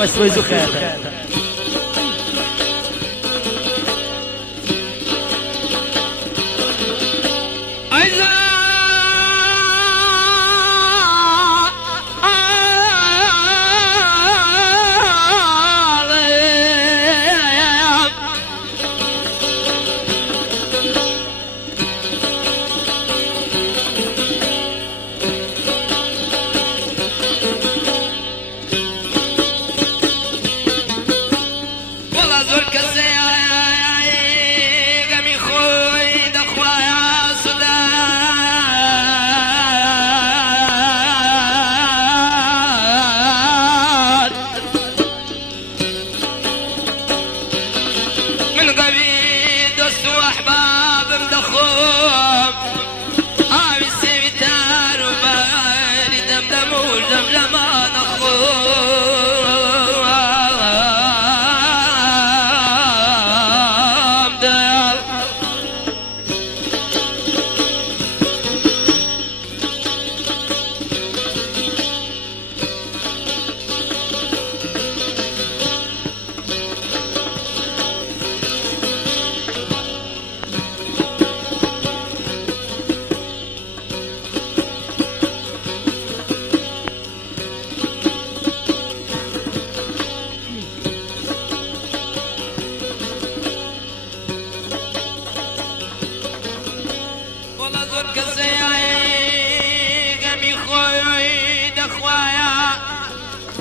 وسويزو خير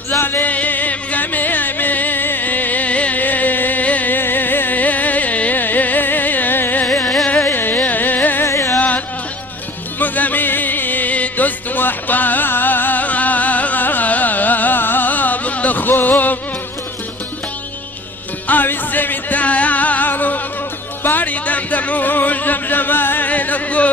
ظالم غميمي مغمي دوست واحباب مدخوم اوي السمي تايارو باري دمدمو جمجماينكم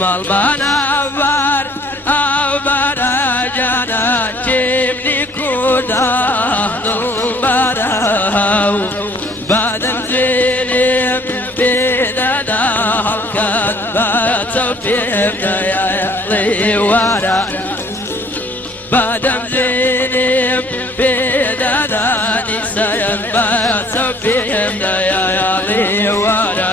مالبانا بار او بارا جانا جيبني كودا بارا بعدم زيني بيدادا حلقات باتو بيبنا يا يحلي وارا بعدم زيني بيدادا نسايا باتو بيبنا يا يحلي وارا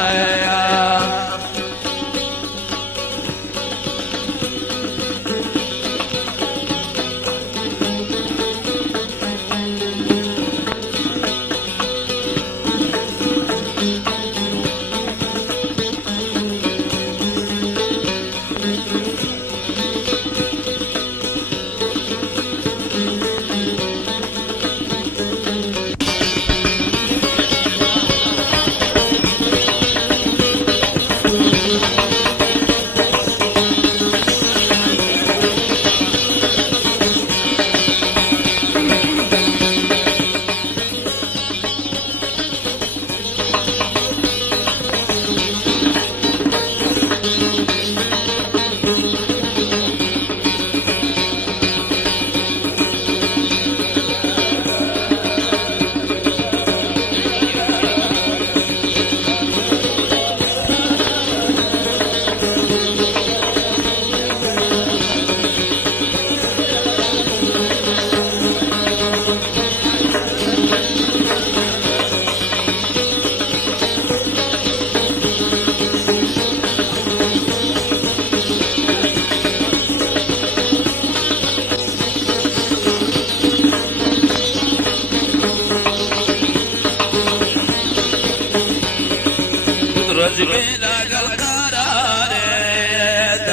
رجبينا القرار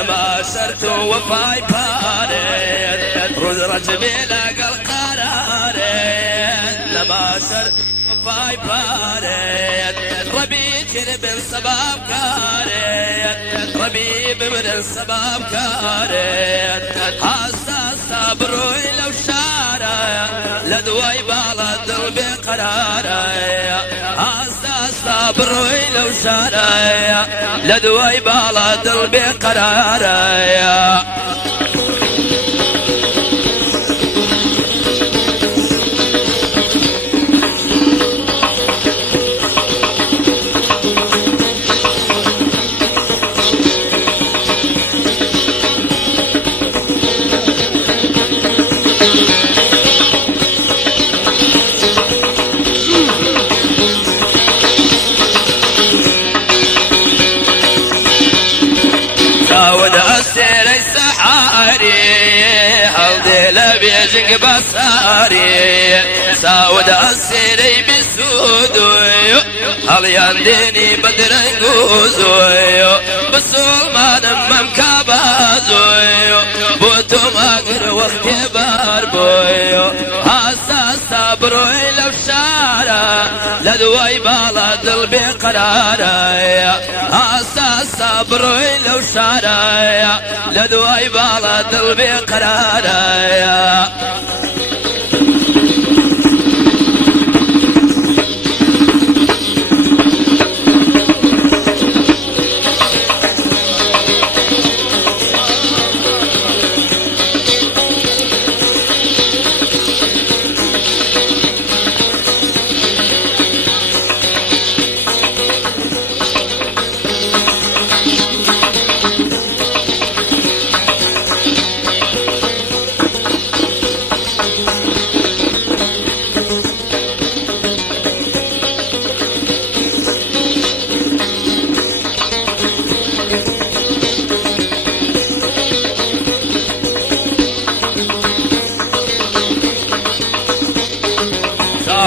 ما سرت وفاي بارد رجبينا القرار ما سرت وفاي بارد ربيت من سباب كارد ربيب من سباب كارد حاسس صبروي لو شارع لدوي بالد بقرار صبروي لو شارع لدوي بالد بقرار رزق بصاري ساود السيري بسودوي هل ينديني بدرنجوزوي بسلمان ممكابازوي بوتو ماغر وقت باربوي هاسا صبروي لو شارع لدوي بالا دل بقرارا هاسا صبروي لو شارع لدوي بالا دل بقرارا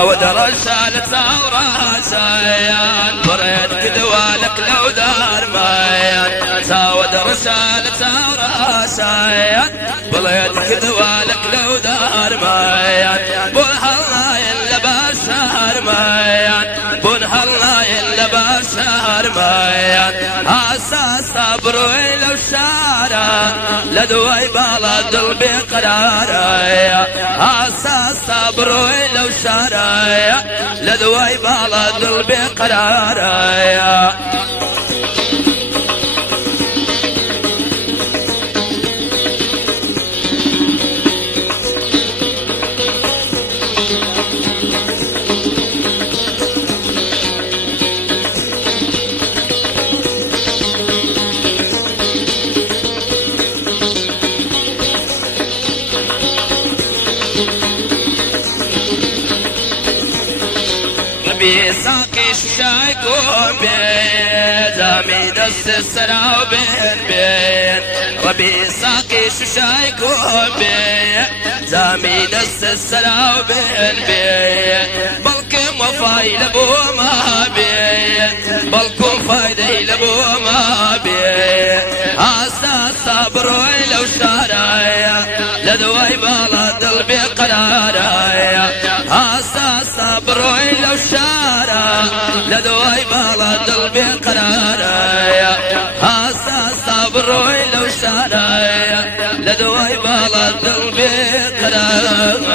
ودرسالة وراسايان بريد كدوالك لو دار مايان ساود رسالة وراسايان بريد كدوالك لو دار مايان بنهلا إلا بشهر مايان بنهلا إلا بشهر مايان هاسا صبروي لو شارع لدوي بالا دل بقرارا هاسا صبروي لو شارع لدوي بالا دل بقرارا بساقي شايكم بين زامي دست السراو بين ربي ساقي شايكم بين زامي دست السراو بين بلكم وفاي لبو ما بين بلكم فايدي لبو ما بين هاسا صبروي لو شرايا لدوي بالا دل بقرارايا هاسا صبروي لو شارع لدوي بالا دل بقرارايا هاسا صبروي لو شارع لدوي بالا دل بقرارايا